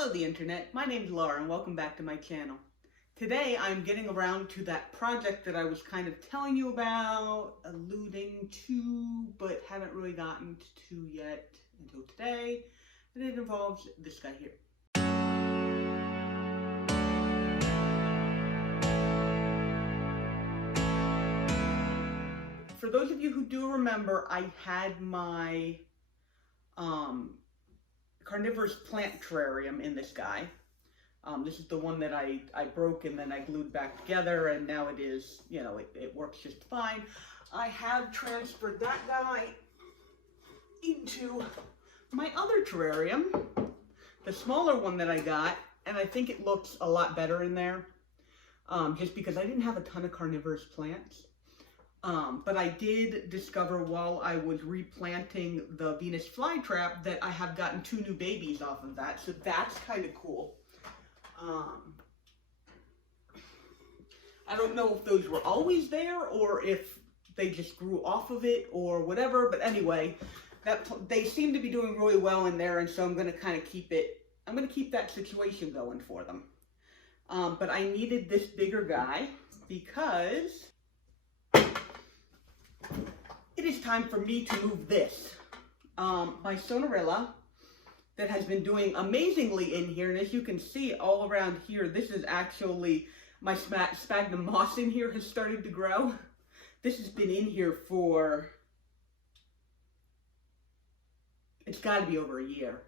Hello the internet, my name's Laura and welcome back to my channel. Today I'm getting around to that project that I was kind of telling you about, alluding to, but haven't really gotten to yet until today, and it involves this guy here. For those of you who do remember, I had my carnivorous plant terrarium in this guy. This is the one that I broke and then I glued back together, and now it is, you know, it works just fine. I have transferred that guy into my other terrarium, the smaller one that I got, and I think it looks a lot better in there, just because I didn't have a ton of carnivorous plants. But I did discover while I was replanting the Venus flytrap that I have gotten 2 new babies off of that, so that's kind of cool. I don't know if those were always there or if they just grew off of it or whatever, but anyway, they seem to be doing really well in there, and so I'm going to kind of keep that situation going for them. But I needed this bigger guy because it is time for me to move this. My Sonerila that has been doing amazingly in here, and as you can see all around here, this is actually, my sphagnum moss in here has started to grow. This has been in here for, it's got to be over a year.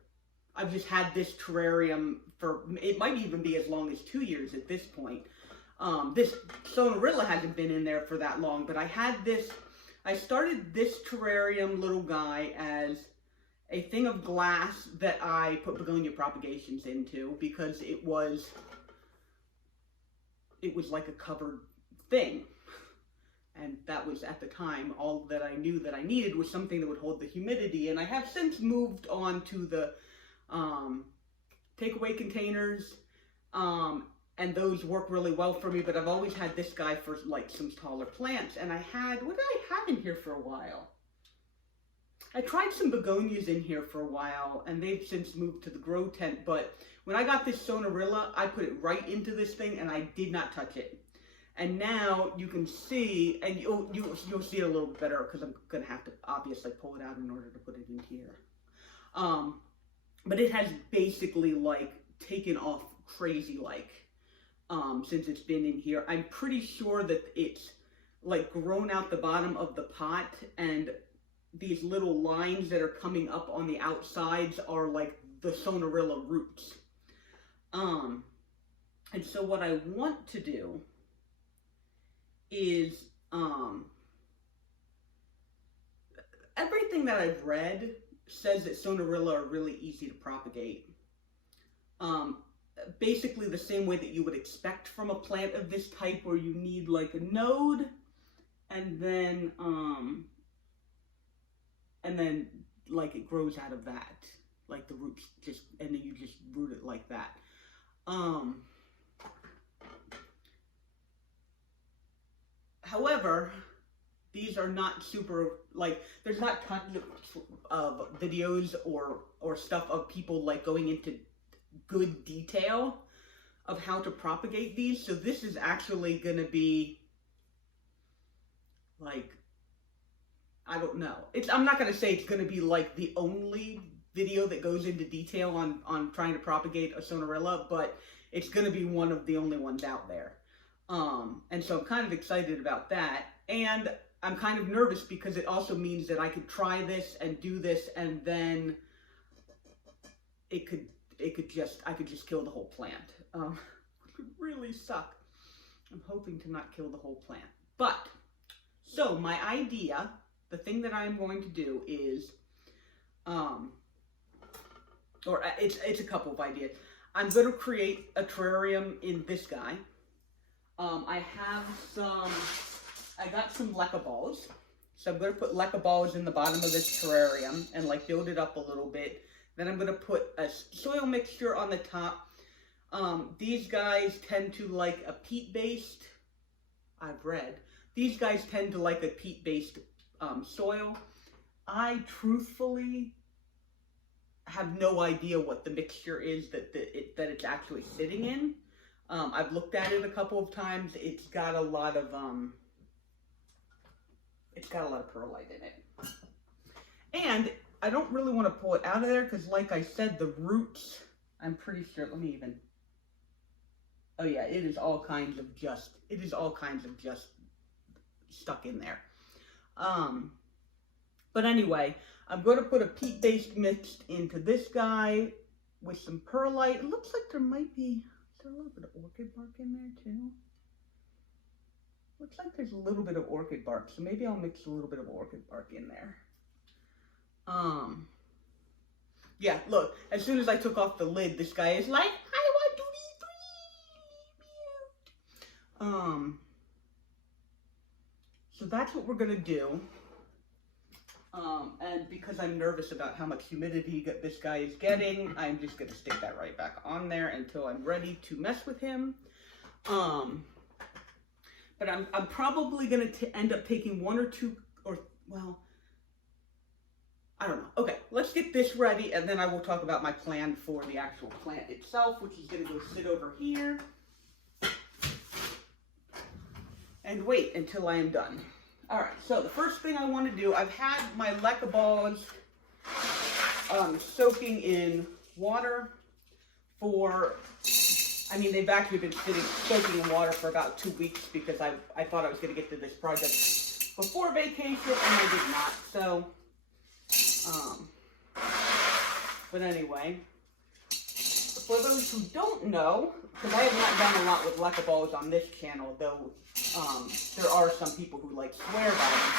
I've just had this terrarium for, it might even be as long as 2 years at this point. This Sonerila hasn't been in there for that long, but I started this terrarium little guy as a thing of glass that I put begonia propagations into because it was like a covered thing. And that was, at the time, all that I knew that I needed was something that would hold the humidity. And I have since moved on to the takeaway containers, and those work really well for me, but I've always had this guy for like some taller plants. And what did I have in here for a while? I tried some begonias in here for a while, and they've since moved to the grow tent, but when I got this Sonerila, I put it right into this thing and I did not touch it. And now you can see, and you'll see it a little better because I'm going to have to obviously pull it out in order to put it in here. But it has basically like taken off crazy like since it's been in here. I'm pretty sure that it's like grown out the bottom of the pot, and these little lines that are coming up on the outsides are like the Sonerila roots. And so what I want to do is, everything that I've read says that Sonerila are really easy to propagate. Basically the same way that you would expect from a plant of this type, where you need like a node, and then like it grows out of that, like the roots just, and then you just root it like that. However, these are not super, like, there's not tons of videos or stuff of people like going into good detail of how to propagate these. So this is actually going to be like, I don't know. I'm not going to say it's going to be like the only video that goes into detail on trying to propagate a Sonerila, but it's going to be one of the only ones out there. And so I'm kind of excited about that. And I'm kind of nervous because it also means that I could try this and do this, and then I could just kill the whole plant. It would really suck. I'm hoping to not kill the whole plant. But, so my idea, the thing that I'm going to do is, it's a couple of ideas. I'm going to create a terrarium in this guy. I got some leca balls. So I'm going to put leca balls in the bottom of this terrarium and like build it up a little bit. Then I'm going to put a soil mixture on the top. These guys tend to like a peat-based, I've read, these guys tend to like a peat-based soil. I truthfully have no idea what the mixture is that it's actually sitting in. I've looked at it a couple of times. It's got a lot of perlite in it. And I don't really want to pull it out of there because, like I said, the roots, I'm pretty sure, let me even, oh yeah, it is all kinds of just stuck in there. But anyway, I'm going to put a peat-based mix into this guy with some perlite. It looks like there might be, is there a little bit of orchid bark in there too? Looks like there's a little bit of orchid bark, so maybe I'll mix a little bit of orchid bark in there. Yeah, look, as soon as I took off the lid, this guy is like, I want to be free. So that's what we're gonna do. And because I'm nervous about how much humidity this guy is getting, I'm just gonna stick that right back on there until I'm ready to mess with him. But I'm probably gonna end up taking one or two, or, well, I don't know. Okay, let's get this ready, and then I will talk about my plan for the actual plant itself, which is going to go sit over here and wait until I am done. All right, so the first thing I want to do, I've had my leca balls soaking in water for, I mean, they've actually been soaking in water for about 2 weeks because I thought I was going to get to this project before vacation, and I did not, so... but anyway, for those who don't know, because I have not done a lot with leca balls on this channel, though there are some people who like swear by them.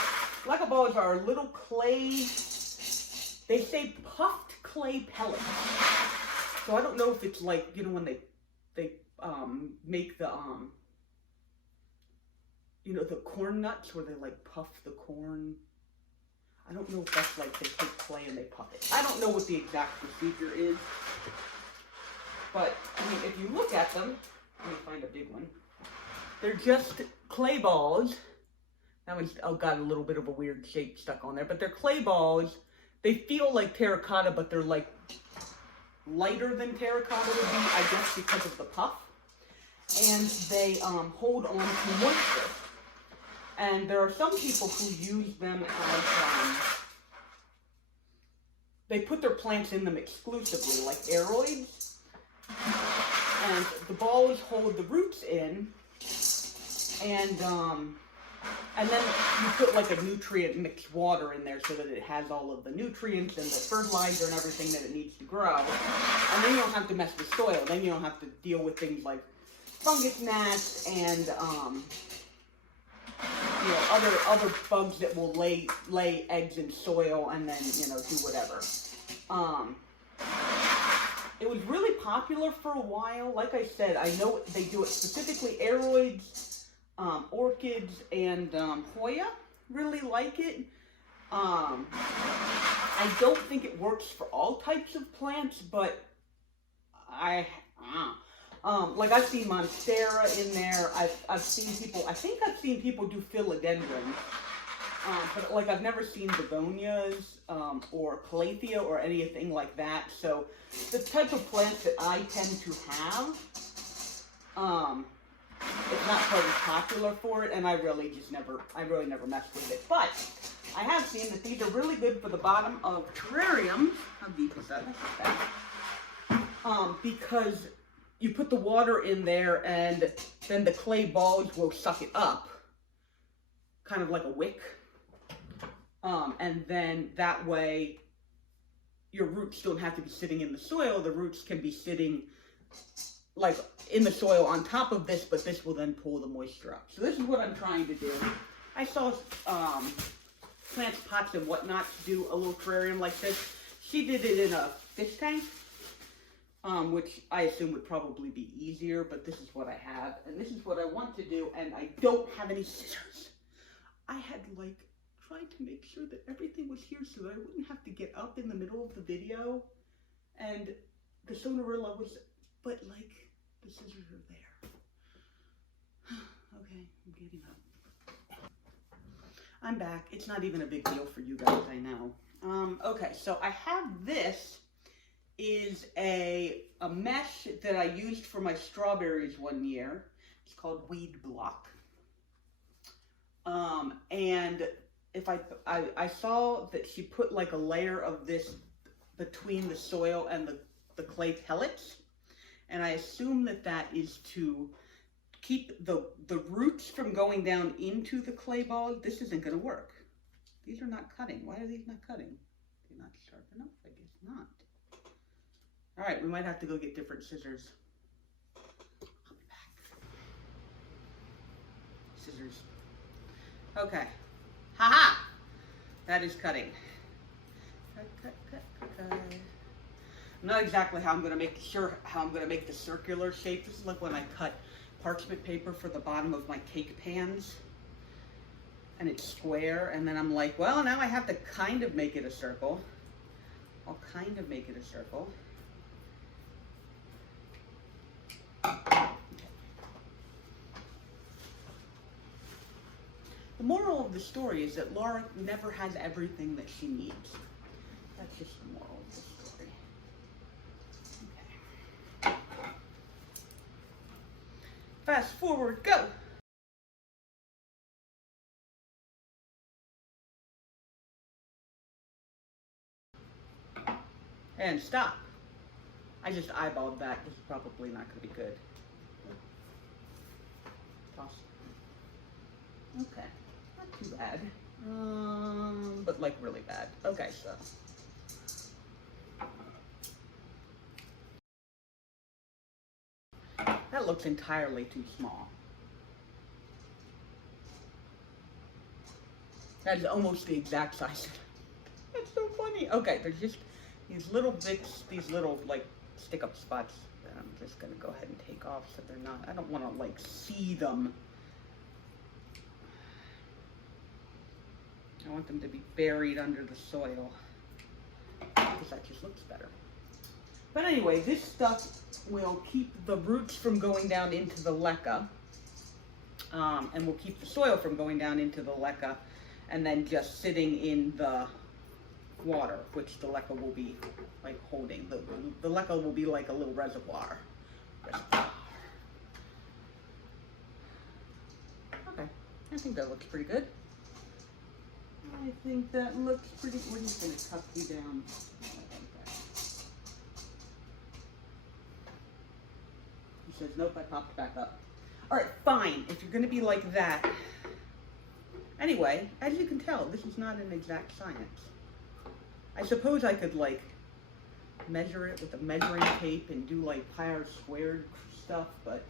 Leca balls are little clay, they say puffed clay pellets. So I don't know if it's like, you know, when they make the, you know, the corn nuts where they like puff the corn. I don't know if that's like they take clay and they puff it. I don't know what the exact procedure is. But, I mean, if you look at them, let me find a big one. They're just clay balls. That one's got a little bit of a weird shape stuck on there. But they're clay balls. They feel like terracotta, but they're like lighter than terracotta would be, I guess, because of the puff. And they hold on to moisture. And there are some people who use them as, they put their plants in them exclusively, like aeroids. And the balls hold the roots in, and then you put like a nutrient mixed water in there so that it has all of the nutrients and the fertilizer and everything that it needs to grow. And then you don't have to mess with soil. Then you don't have to deal with things like fungus gnats and, you know, other bugs that will lay eggs in soil and then, you know, do whatever. It was really popular for a while. Like I said, I know they do it specifically aeroids, orchids, and Hoya really like it. I don't think it works for all types of plants, but like I've seen Monstera in there. I've seen people. I think I've seen people do philodendrons, but like I've never seen begonias or calathea or anything like that. So the type of plants that I tend to have, it's not quite as popular for it, and I really never messed with it. But I have seen that these are really good for the bottom of terrariums. How deep is that? Because you put the water in there, and then the clay balls will suck it up, kind of like a wick. And then that way, your roots don't have to be sitting in the soil. The roots can be sitting like in the soil on top of this, but this will then pull the moisture up. So this is what I'm trying to do. I saw Plants Pots and Whatnot do a little terrarium like this. She did it in a fish tank. Which I assume would probably be easier, but this is what I have, and this is what I want to do, and I don't have any scissors. I had, like, tried to make sure that everything was here so that I wouldn't have to get up in the middle of the video, and the Sonerila was, but, like, the scissors are there. Okay, I'm getting up. I'm back. It's not even a big deal for you guys, I know. Okay, so I have this is a mesh that I used for my strawberries one year. It's called Weed Block. And if I saw that she put like a layer of this between the soil and the clay pellets. And I assume that that is to keep the roots from going down into the clay ball. This isn't going to work. These are not cutting. Why are these not cutting? They're not sharp enough? I guess not. All right, we might have to go get different scissors. I'll be back. Scissors. Okay. Haha! That is cutting. Cut, cut, cut, cut, cut. I'm not exactly how I'm going to make the circular shape. This is like when I cut parchment paper for the bottom of my cake pans. And it's square, and then I'm like, well, now I have to kind of make it a circle. I'll kind of make it a circle. Okay. The moral of the story is that Laura never has everything that she needs. That's just the moral of the story. Okay. Fast forward, go! And stop. I just eyeballed that. This is probably not going to be good. Toss. Okay. Not too bad. But like really bad. Okay, so. That looks entirely too small. That is almost the exact size. That's so funny. Okay, there's just these little bits, these little like stick-up spots that I'm just gonna go ahead and take off so they're not, I don't want to like see them. I want them to be buried under the soil because that just looks better. But anyway, this stuff will keep the roots from going down into the leca, and will keep the soil from going down into the leca and then just sitting in the water, which the leca will be like holding. The leca will be like a little reservoir. Okay, I think that looks pretty good. I think that looks pretty. We're just going to tuck you down. He says, nope, I popped back up. All right, fine. If you're going to be like that. Anyway, as you can tell, this is not an exact science. I suppose I could like measure it with a measuring tape and do like pi r squared stuff, but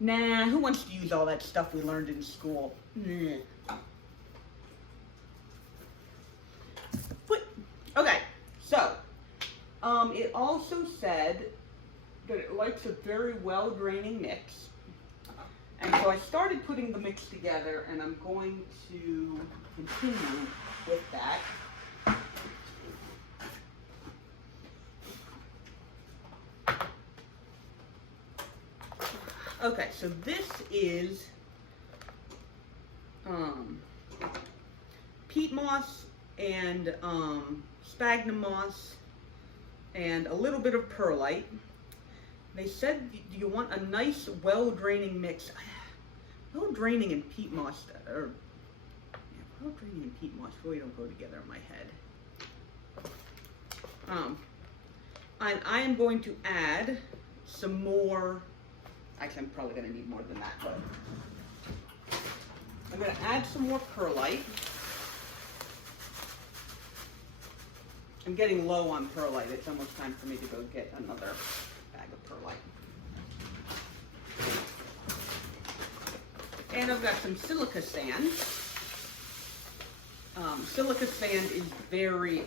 nah, who wants to use all that stuff we learned in school? Nah. But, okay, so it also said that it likes a very well draining mix. And so I started putting the mix together, and I'm going to continue with that. Okay, so this is peat moss and sphagnum moss and a little bit of perlite. They said you want a nice, well-draining mix. Well-draining and peat moss, or well-draining and peat moss really don't go together in my head. And I am going to add some more. Actually, I'm probably going to need more than that, but I'm going to add some more perlite. I'm getting low on perlite. It's almost time for me to go get another bag of perlite. And I've got some silica sand. Silica sand is very,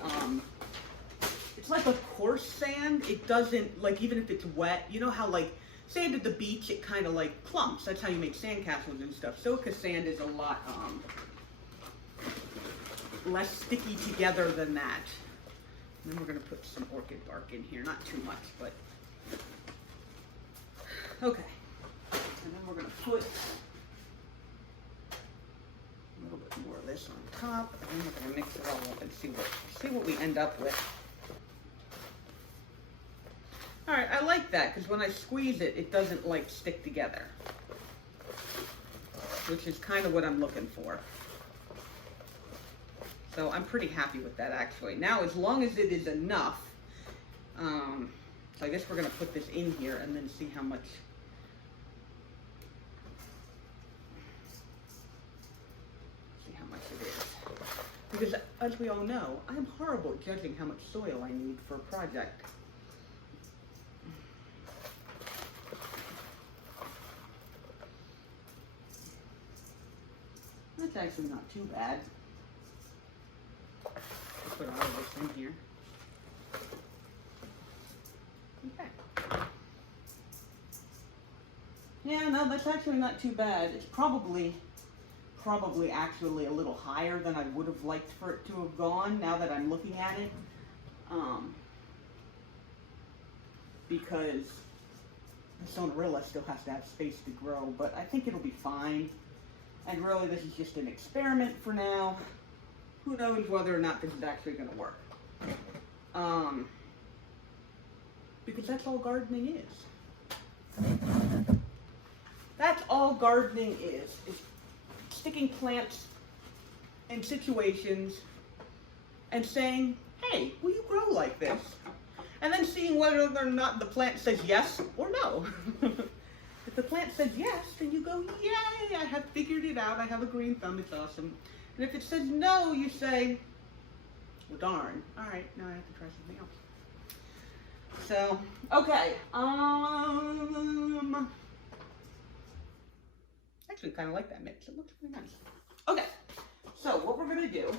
it's like a coarse sand. It doesn't, like, even if it's wet, you know how, like, sand at the beach, it kind of, like, clumps. That's how you make sandcastles and stuff. Silica sand is a lot, less sticky together than that. And then we're going to put some orchid bark in here. Not too much, but... Okay. And then we're going to put a little bit more of this on top, and we're gonna mix it all up and see what we end up with. All right, I like that because when I squeeze it, it doesn't like stick together, which is kind of what I'm looking for. So I'm pretty happy with that actually. Now, as long as it is enough, so I guess we're gonna put this in here and then see how much. It is. Because as we all know, I'm horrible at judging how much soil I need for a project. That's actually not too bad. I'll put all of this in here. Okay. Yeah, no, that's actually not too bad. It's probably actually a little higher than I would have liked for it to have gone now that I'm looking at it. Because the Sonerila still has to have space to grow, but I think it'll be fine. And really, this is just an experiment for now. Who knows whether or not this is actually going to work. Because that's all gardening is. That's all gardening is sticking plants in situations and saying, hey, will you grow like this? And then seeing whether or not the plant says yes or no. If the plant says yes, then you go, yay, I have figured it out. I have a green thumb, it's awesome. And if it says no, you say, well, darn. All right, now I have to try something else. So, okay. Actually kind of like that mix. It looks pretty nice. Okay, so what we're going to do,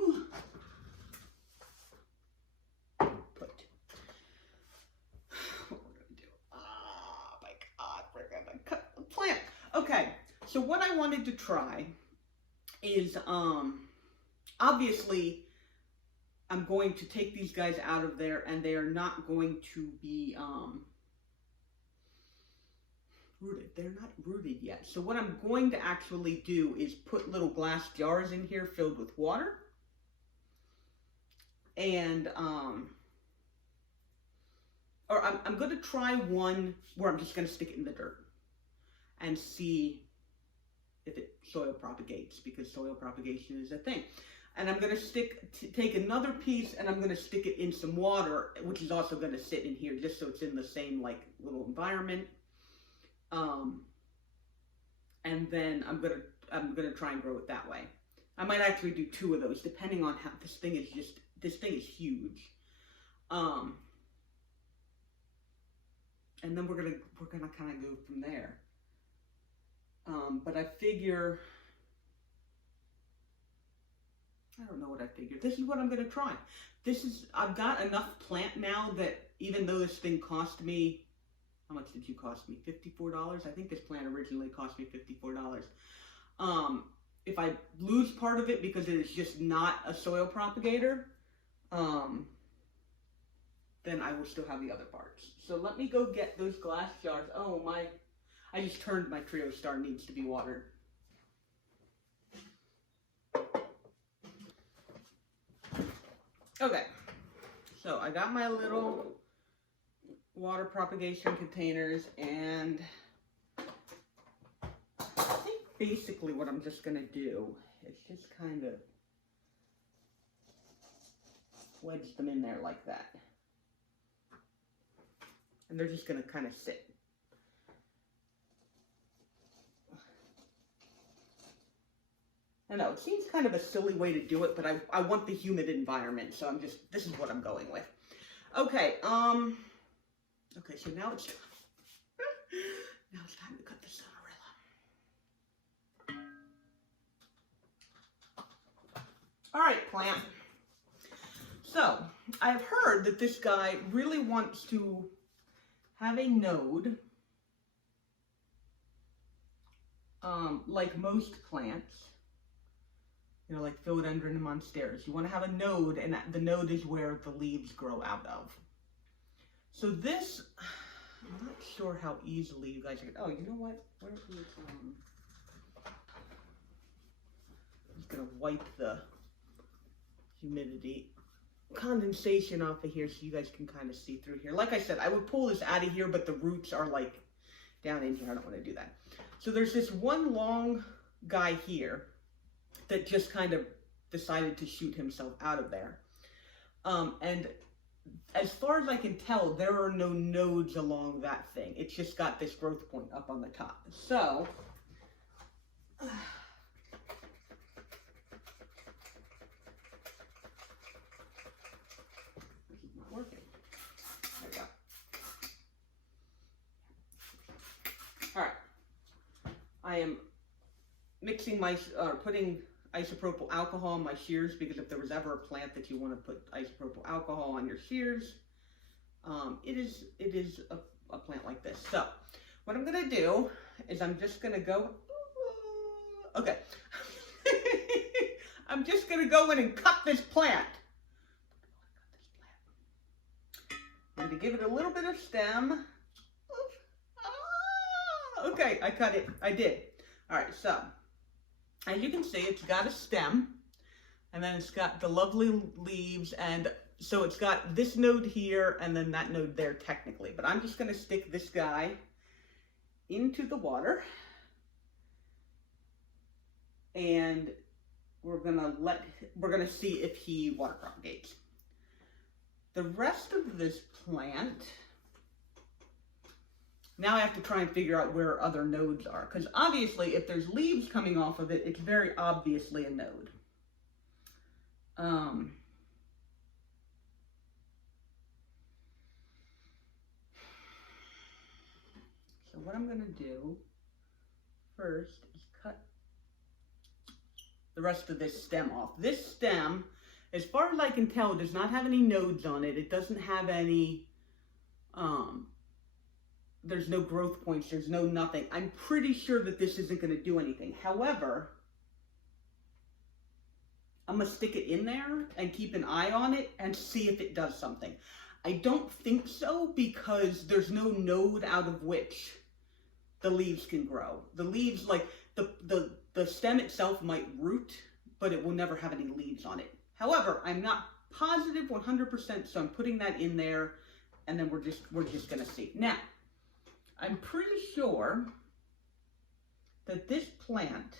oh my God, we're going to cut the plant. Okay, so what I wanted to try is, obviously, I'm going to take these guys out of there and they are not going to be, rooted. They're not rooted yet. So what I'm going to actually do is put little glass jars in here filled with water. And, or I'm going to try one where I'm just going to stick it in the dirt and see if it soil propagates, because soil propagation is a thing. And I'm going to take another piece and I'm going to stick it in some water, which is also going to sit in here just so it's in the same like little environment. And then I'm gonna try and grow it that way. I might actually do 2 of those, depending on how this thing is huge. And then we're gonna kind of go from there. But I figure, I don't know what I figured. This is what I'm gonna try. I've got enough plant now that even though this thing cost me, how much did you cost me? $54? I think this plant originally cost me $54. If I lose part of it because it is just not a soil propagator, then I will still have the other parts. So let me go get those glass jars. Oh my, I just turned my Trio Star, needs to be watered. Okay, so I got my little water propagation containers, and I think basically what I'm just going to do is just kind of wedge them in there like that. And they're just going to kind of sit. I know, it seems kind of a silly way to do it, but I want the humid environment, so this is what I'm going with. Okay, okay, so now it's time to cut the Sonerila. All right, plant. So, I've heard that this guy really wants to have a node, like most plants. You know, like philodendron and monsteras. You want to have a node, and the node is where the leaves grow out of. So this, I'm not sure how easily you guys are. Oh, you know what? Where is going to wipe the humidity, condensation off of here so you guys can kind of see through here. Like I said, I would pull this out of here, but the roots are like down in here. I don't want to do that. So there's this one long guy here that just kind of decided to shoot himself out of there. And as far as I can tell, there are no nodes along that thing. It's just got this growth point up on the top. So, this is not working. There we go. All right. I am mixing my, putting isopropyl alcohol on my shears, because if there was ever a plant that you want to put isopropyl alcohol on your shears, it is a plant like this. So what I'm going to do is I'm just going to go, okay, I'm just going to go in and cut this plant. I'm going to give it a little bit of stem. Okay, I cut it. I did. All right, so as you can see, it's got a stem, and then it's got the lovely leaves, and so it's got this node here, and then that node there technically. But I'm just going to stick this guy into the water, and we're going to see if he water propagates. The rest of this plant, now I have to try and figure out where other nodes are, because obviously if there's leaves coming off of it, it's very obviously a node. So what I'm going to do first is cut the rest of this stem off. This stem, as far as I can tell, does not have any nodes on it. It doesn't have any, there's no growth points, there's no nothing. I'm pretty sure that this isn't going to do anything. However, I'm going to stick it in there and keep an eye on it and see if it does something. I don't think so, because there's no node out of which the leaves can grow. The leaves, like the stem itself might root, but it will never have any leaves on it. However, I'm not positive 100%, so I'm putting that in there, and then we're just going to see. Now, I'm pretty sure that this plant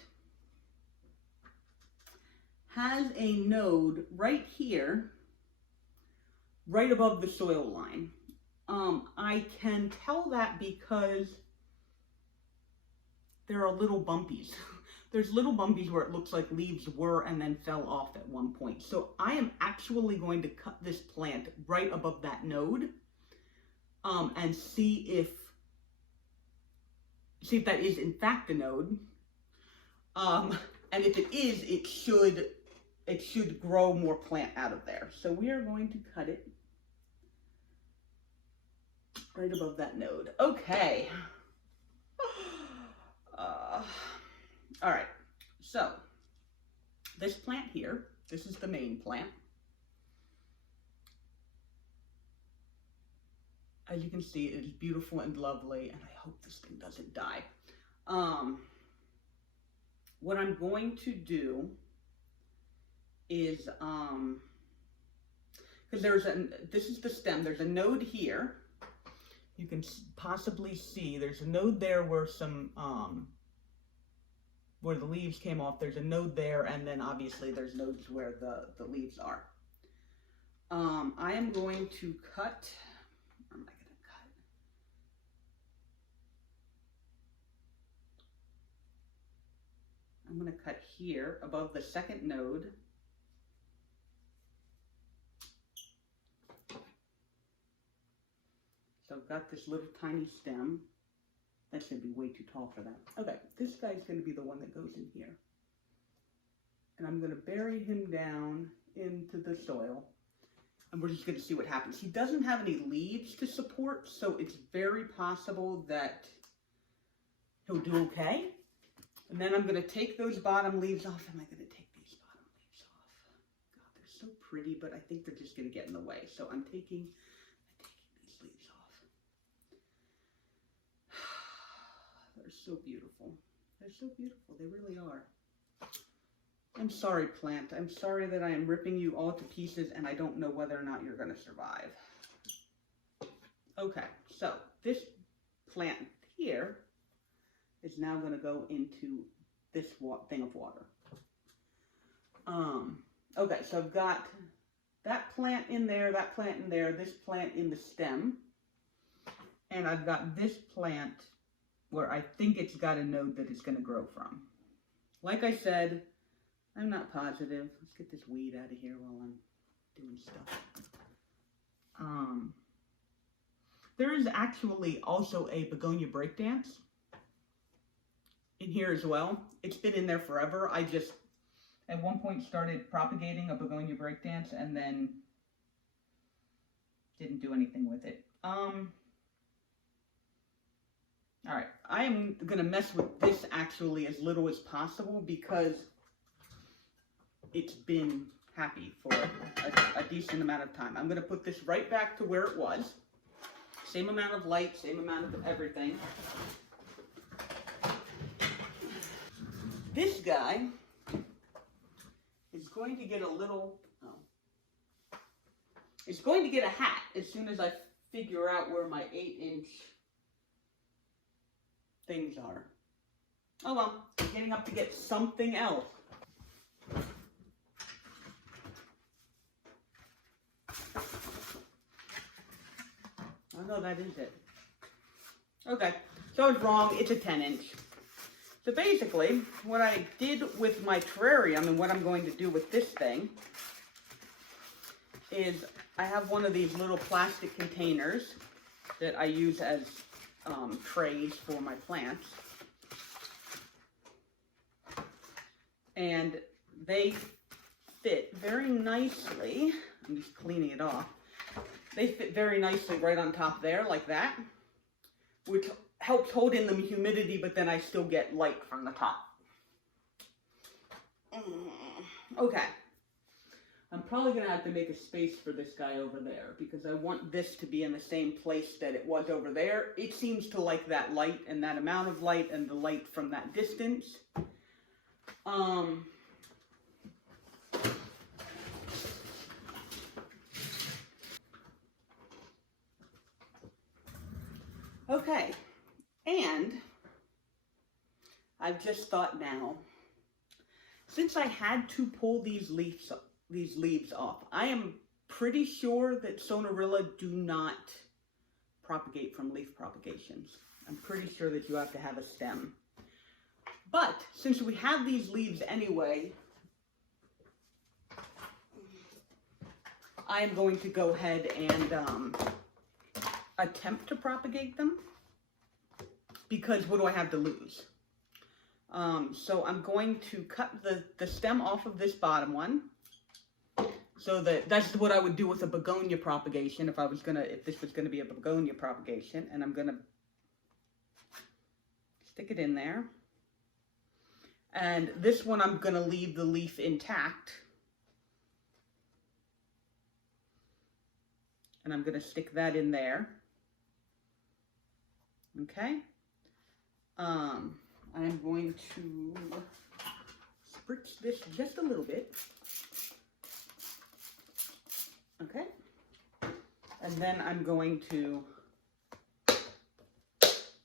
has a node right here, right above the soil line. I can tell that because there are little bumpies. There's little bumpies where it looks like leaves were and then fell off at one point. So I am actually going to cut this plant right above that node, and see if that is in fact a node. And if it is, it should grow more plant out of there. So we are going to cut it right above that node. Okay. All right. So this plant here, this is the main plant. As you can see, it is beautiful and lovely, and I hope this thing doesn't die. What I'm going to do is, because this is the stem, there's a node here. You can possibly see there's a node there where where the leaves came off. There's a node there, and then obviously there's nodes where the leaves are. I am going to cut, where am I going to cut? I'm going to cut here above the second node. So I've got this little tiny stem. That's going to be way too tall for that. Okay, this guy's going to be the one that goes in here. And I'm going to bury him down into the soil. And we're just going to see what happens. He doesn't have any leaves to support, so it's very possible that he'll do okay. And then I'm going to take those bottom leaves off. Am I going to take these bottom leaves off? God, they're so pretty, but I think they're just going to get in the way. So I'm taking these leaves off. They're so beautiful. They're so beautiful. They really are. I'm sorry, plant. I'm sorry that I am ripping you all to pieces and I don't know whether or not you're going to survive. Okay, so this plant here is now going to go into this thing of water. Okay, so I've got that plant in there, that plant in there, this plant in the stem. And I've got this plant where I think it's got a node that it's going to grow from. Like I said, I'm not positive. Let's get this weed out of here while I'm doing stuff. There is actually also a begonia breakdance in here as well. It's been in there forever. I just, at one point, started propagating a begonia breakdance and then didn't do anything with it. Alright, I am going to mess with this actually as little as possible because it's been happy for a decent amount of time. I'm going to put this right back to where it was. Same amount of light, same amount of everything. This guy is going to get a little, it's going to get a hat as soon as I figure out where my 8-inch things are. Oh well, I'm getting up to get something else. Oh no, that is it. Okay, so I was wrong, it's a 10-inch. So basically, what I did with my terrarium and what I'm going to do with this thing is I have one of these little plastic containers that I use as trays for my plants. And they fit very nicely. I'm just cleaning it off. They fit very nicely right on top there, like that, which helps hold in the humidity, but then I still get light from the top. Okay. I'm probably going to have to make a space for this guy over there because I want this to be in the same place that it was over there. It seems to like that light and that amount of light and the light from that distance. Okay, and I've just thought now, since I had to pull these leaves off, I am pretty sure that Sonerila do not propagate from leaf propagations. I'm pretty sure that you have to have a stem. But since we have these leaves anyway, I am going to go ahead and attempt to propagate them, because what do I have to lose? So I'm going to cut the stem off of this bottom one. So that's what I would do with a begonia propagation if this was gonna be a begonia propagation, and I'm gonna stick it in there. And this one I'm gonna leave the leaf intact. And I'm gonna stick that in there. Okay. I'm going to spritz this just a little bit. Okay. And then I'm going to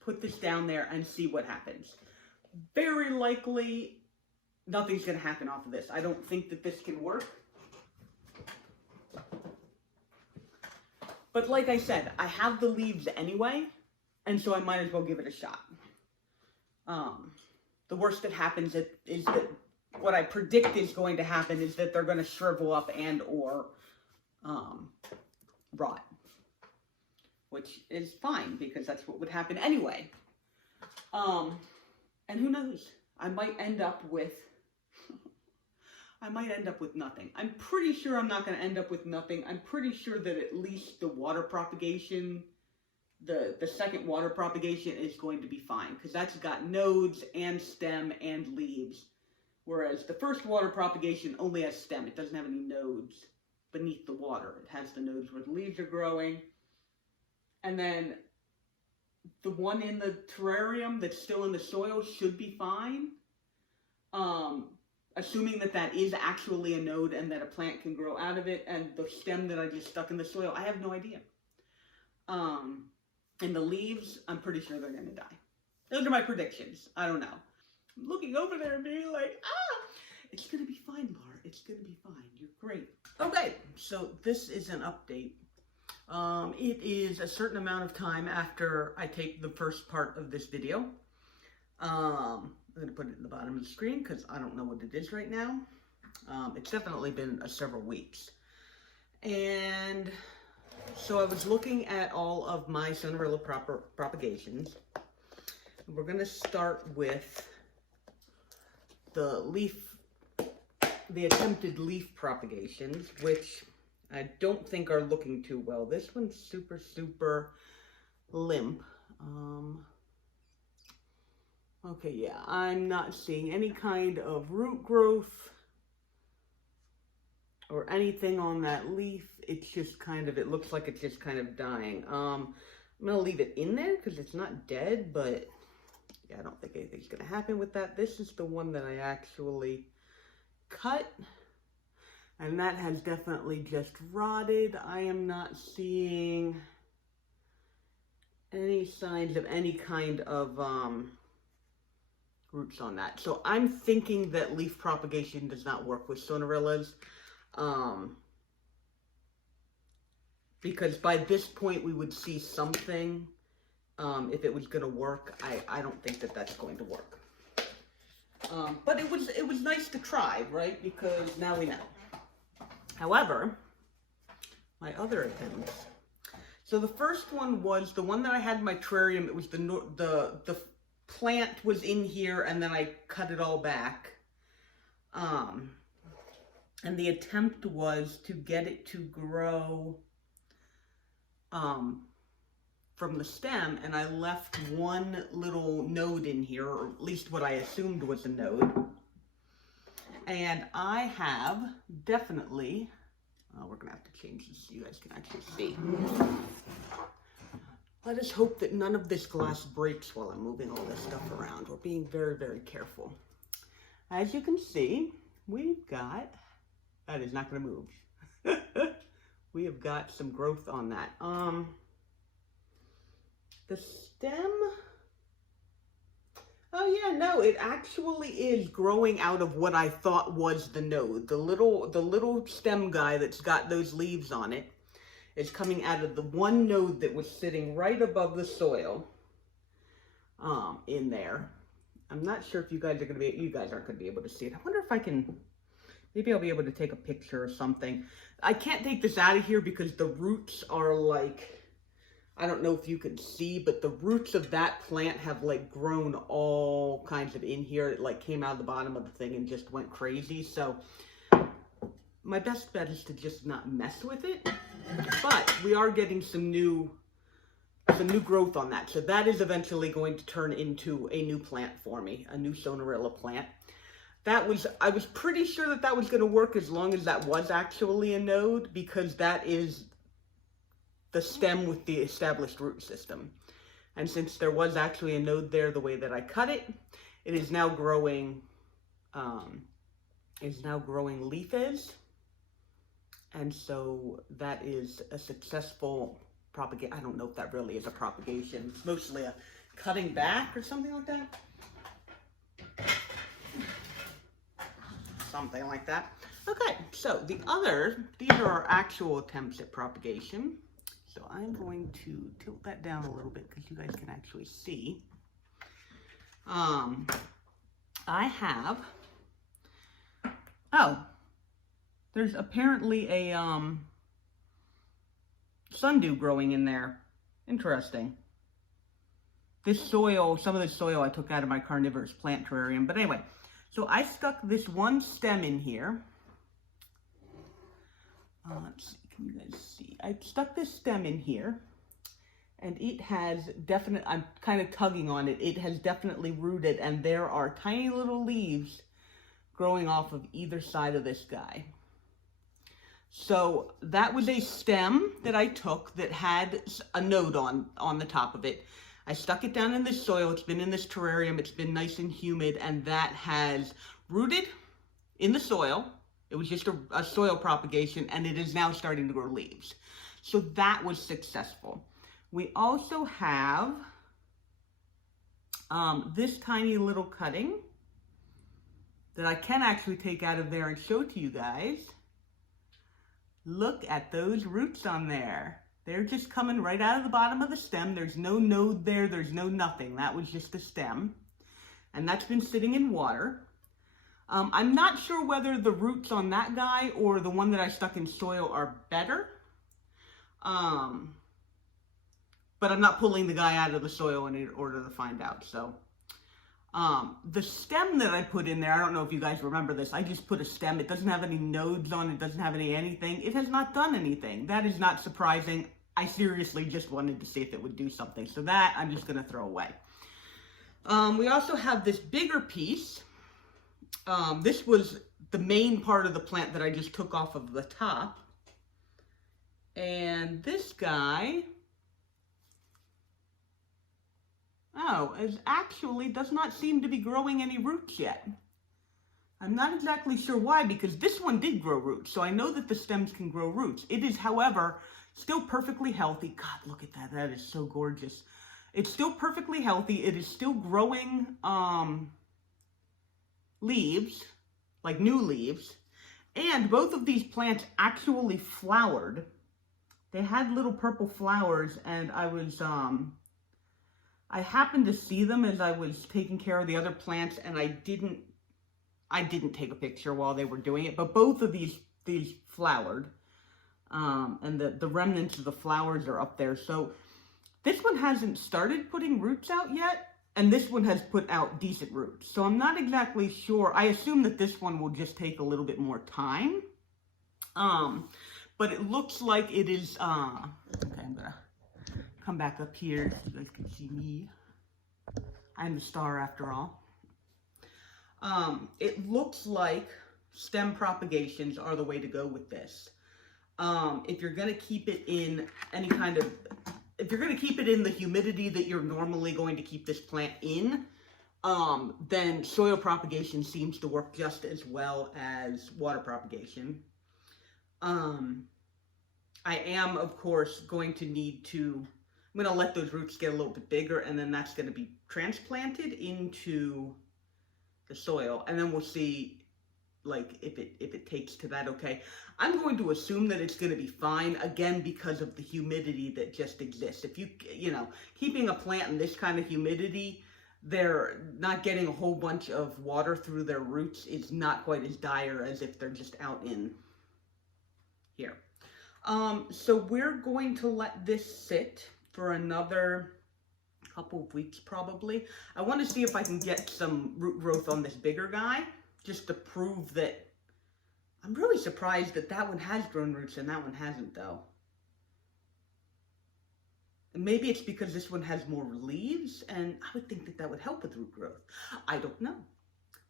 put this down there and see what happens. Very likely, nothing's going to happen off of this. I don't think that this can work. But like I said, I have the leaves anyway, and so I might as well give it a shot. The worst that happens is that what I predict is going to happen is that they're going to shrivel up and or rot, which is fine because that's what would happen anyway. And who knows? I might end up with nothing. I'm pretty sure I'm not going to end up with nothing. I'm pretty sure that at least the water propagation, the second water propagation is going to be fine because that's got nodes and stem and leaves. Whereas the first water propagation only has stem. It doesn't have any nodes beneath the water. It has the nodes where the leaves are growing. And then the one in the terrarium that's still in the soil should be fine. assuming that that is actually a node and that a plant can grow out of it, and the stem that I just stuck in the soil, I have no idea. And the leaves, I'm pretty sure they're going to die. Those are my predictions. I don't know. I'm looking over there and being like, it's going to be fine, Laura. It's going to be fine. You're great. Okay, so this is an update. It is a certain amount of time after I take the first part of this video. I'm going to put it in the bottom of the screen because I don't know what it is right now. It's definitely been several weeks. And so I was looking at all of my Sonerila propagations. We're going to start with the attempted leaf propagations, which I don't think are looking too well. This one's super, super limp. Okay, yeah, I'm not seeing any kind of root growth or anything on that leaf. It's just kind of, it looks like it's just kind of dying. I'm going to leave it in there because it's not dead, but yeah, I don't think anything's going to happen with that. This is the one that I actually cut, and that has definitely just rotted. I am not seeing any signs of any kind of roots on that. So I'm thinking that leaf propagation does not work with Sonerillas. Because by this point we would see something if it was going to work. I don't think that that's going to work. But it was nice to try, right? Because now we know. However, my other attempts. So the first one was the one that I had in my terrarium. It was the plant was in here, and then I cut it all back. And the attempt was to get it to grow from the stem, and I left one little node in here, or at least what I assumed was a node. And I have definitely, we're gonna have to change this so you guys can actually see. Let us hope that none of this glass breaks while I'm moving all this stuff around. We're being very, very careful. As you can see, we've got, that is not gonna move. We have got some growth on that. The stem, oh yeah, no, it actually is growing out of what I thought was the node. The little stem guy that's got those leaves on it is coming out of the one node that was sitting right above the soil in there. I'm not sure if you guys aren't gonna be able to see it. I wonder if I can, maybe I'll be able to take a picture or something. I can't take this out of here because the roots are like, I don't know if you can see, but the roots of that plant have like grown all kinds of in here. It like came out of the bottom of the thing and just went crazy. So my best bet is to just not mess with it. But we are getting some new growth on that. So that is eventually going to turn into a new plant for me, a new Sonerila plant. I was pretty sure that that was going to work as long as that was actually a node, because that is the stem with the established root system. And since there was actually a node there the way that I cut it, it is now growing, leafage. And so that is a successful propagate. I don't know if that really is a propagation. It's mostly a cutting back or something like that. Something like that. Okay, so these are our actual attempts at propagation. So I'm going to tilt that down a little bit because you guys can actually see. I have, there's apparently a sundew growing in there. Interesting. This soil, some of this soil I took out of my carnivorous plant terrarium. But anyway, so I stuck this one stem in here. Let's see, can you guys see? I stuck this stem in here, and it has I'm kind of tugging on it. It has definitely rooted, and there are tiny little leaves growing off of either side of this guy. So that was a stem that I took that had a node on the top of it. I stuck it down in this soil. It's been in this terrarium. It's been nice and humid, and that has rooted in the soil. It was just a soil propagation, and it is now starting to grow leaves. So that was successful. We also have this tiny little cutting that I can actually take out of there and show to you guys. Look at those roots on there. They're just coming right out of the bottom of the stem. There's no node there. There's no nothing. That was just the stem. And that's been sitting in water. I'm not sure whether the roots on that guy or the one that I stuck in soil are better. But I'm not pulling the guy out of the soil in order to find out. So the stem that I put in there, I don't know if you guys remember this. I just put a stem. It doesn't have any nodes on it. Doesn't have anything. It has not done anything. That is not surprising. I seriously just wanted to see if it would do something. So that I'm just going to throw away. We also have this bigger piece. This was the main part of the plant that I just took off of the top. And this guy, actually does not seem to be growing any roots yet. I'm not exactly sure why, because this one did grow roots. So I know that the stems can grow roots. It is, however, still perfectly healthy. God, look at that. That is so gorgeous. It's still perfectly healthy. It is still growing leaves, like new leaves. And both of these plants actually flowered. They had little purple flowers, and I happened to see them as I was taking care of the other plants, and I didn't take a picture while they were doing it, but both of these flowered. And the remnants of the flowers are up there. So this one hasn't started putting roots out yet, and this one has put out decent roots. So I'm not exactly sure. I assume that this one will just take a little bit more time. But it looks like it is, okay, I'm gonna come back up here so you guys can see me. I'm the star after all. It looks like stem propagations are the way to go with this. If you're going to keep it in if you're going to keep it in the humidity that you're normally going to keep this plant in, then soil propagation seems to work just as well as water propagation. I am, of course, going to I'm going to let those roots get a little bit bigger, and then that's going to be transplanted into the soil, and then we'll see, like, if it takes to that. Okay, I'm going to assume that it's going to be fine, again, because of the humidity that just exists. If keeping a plant in this kind of humidity, they're not getting a whole bunch of water through their roots is not quite as dire as if they're just out in here. So we're going to let this sit for another couple of weeks probably. I want to see if I can get some root growth on this bigger guy, just to prove that. I'm really surprised that that one has grown roots and that one hasn't, though. And maybe it's because this one has more leaves, and I would think that that would help with root growth. I don't know.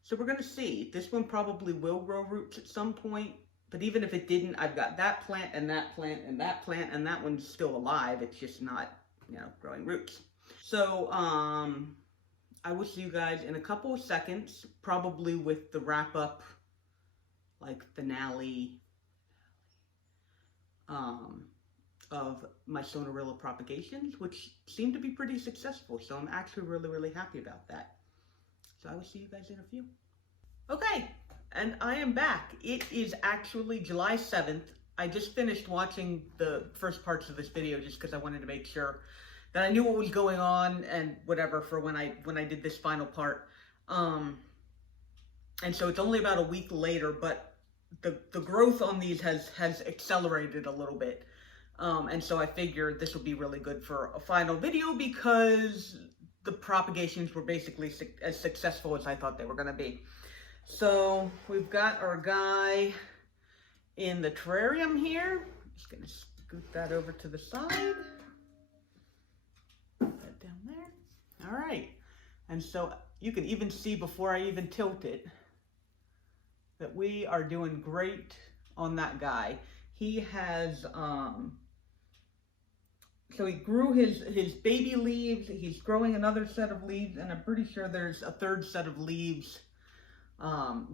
So we're going to see. This one probably will grow roots at some point. But even if it didn't, I've got that plant and that plant and that plant, and that one's still alive. It's just not, growing roots. So, I will see you guys in a couple of seconds, probably with the wrap up, like finale, of my Sonerila propagations, which seem to be pretty successful. So I'm actually really, really happy about that. So I will see you guys in a few. Okay. And I am back. It is actually July 7th. I just finished watching the first parts of this video just because I wanted to make sure that I knew what was going on and whatever for when I did this final part. And so it's only about a week later, but the growth on these has accelerated a little bit. And so I figured this would be really good for a final video because the propagations were basically as successful as I thought they were going to be. So we've got our guy in the terrarium here. Just gonna scoot that over to the side. Put that down there. All right. And so you can even see before I even tilt it that we are doing great on that guy. He has, so he grew his baby leaves. He's growing another set of leaves, and I'm pretty sure there's a third set of leaves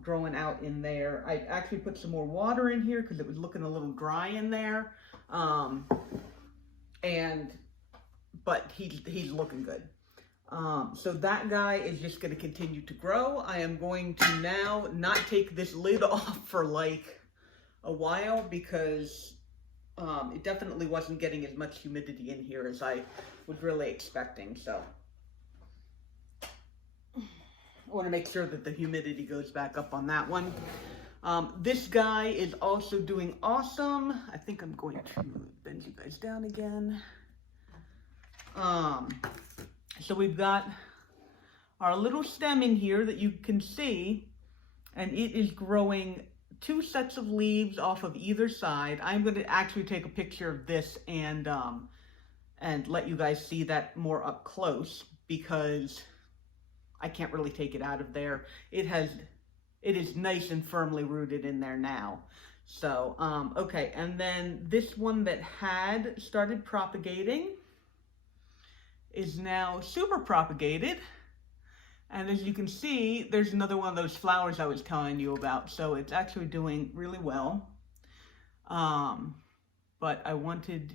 growing out in there. I actually put some more water in here because it was looking a little dry in there. But he's looking good. So that guy is just going to continue to grow. I am going to now not take this lid off for like a while because it definitely wasn't getting as much humidity in here as I was really expecting. So I want to make sure that the humidity goes back up on that one. This guy is also doing awesome. I think I'm going to bend you guys down again. So we've got our little stem in here that you can see, and it is growing 2 sets of leaves off of either side. I'm going to actually take a picture of this and let you guys see that more up close because I can't really take it out of there. It is nice and firmly rooted in there now. So, okay, and then this one that had started propagating is now super propagated. And as you can see, there's another one of those flowers I was telling you about. So it's actually doing really well. But I wanted,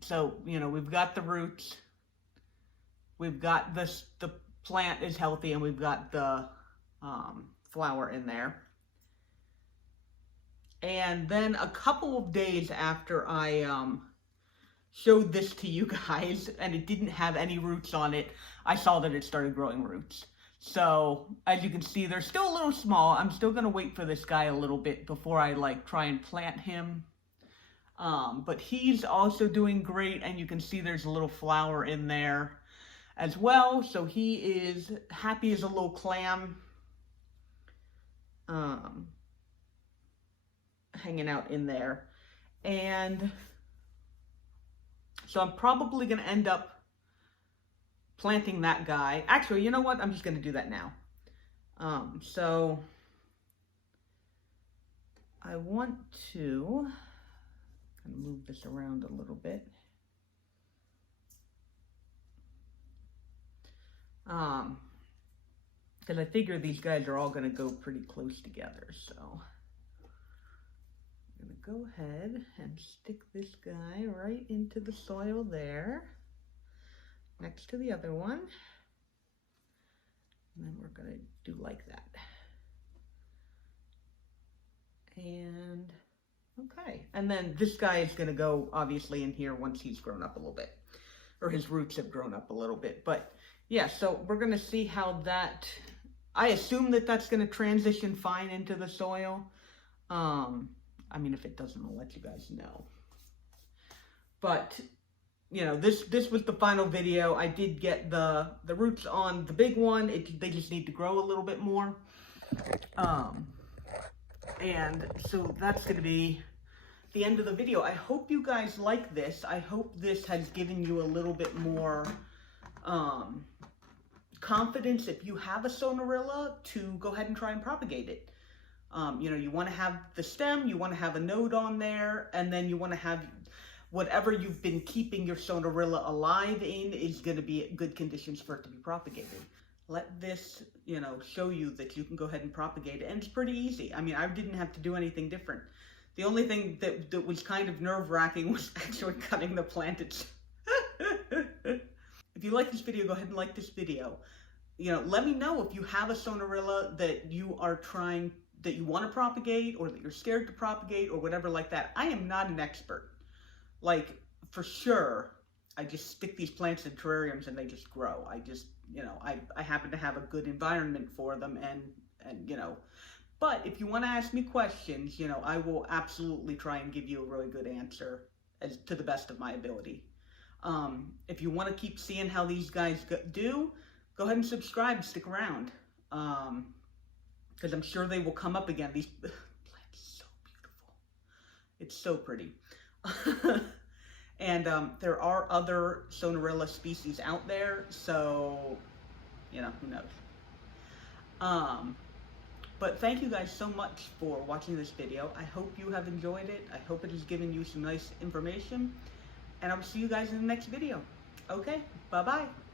so, you know, we've got the roots, we've got the plant is healthy, and we've got the flower in there. And then a couple of days after I showed this to you guys, and it didn't have any roots on it, I saw that it started growing roots. So, as you can see, they're still a little small. I'm still going to wait for this guy a little bit before I, like, try and plant him. But he's also doing great, and you can see there's a little flower in there as well. So he is happy as a little clam. Hanging out in there. And so I'm probably going to end up planting that guy. Actually, you know what? I'm just going to do that now. So I want to kind of move this around a little bit. Because I figure these guys are all going to go pretty close together. So I'm going to go ahead and stick this guy right into the soil there, next to the other one. And then we're going to do like that. And okay. And then this guy is going to go obviously in here once he's grown up a little bit, or his roots have grown up a little bit. But yeah, so we're going to see how that, I assume that that's going to transition fine into the soil. I mean, if it doesn't, I'll let you guys know. But, you know, this was the final video. I did get the roots on the big one. They just need to grow a little bit more. And so that's going to be the end of the video. I hope you guys like this. I hope this has given you a little bit more confidence if you have a Sonerila to go ahead and try and propagate it. You know, you want to have the stem, you want to have a node on there, and then you want to have whatever you've been keeping your Sonerila alive in is going to be good conditions for it to be propagated. Let this, you know, show you that you can go ahead and propagate it, and it's pretty easy. I mean, I didn't have to do anything different. The only thing that was kind of nerve-wracking was actually cutting the plant itself. If you like this video, go ahead and like this video. You know, let me know if you have a Sonerila that you are trying, that you want to propagate, or that you're scared to propagate, or whatever like that. I am not an expert. Like, for sure, I just stick these plants in terrariums and they just grow. I just, you know, I happen to have a good environment for them, and you know. But if you want to ask me questions, you know, I will absolutely try and give you a really good answer as to the best of my ability. If you want to keep seeing how these guys do, go ahead and subscribe, stick around. Because I'm sure they will come up again. These plants are so beautiful. It's so pretty. And there are other Sonerila species out there, so, you know, who knows. But thank you guys so much for watching this video. I hope you have enjoyed it. I hope it has given you some nice information. And I will see you guys in the next video. Okay, bye-bye.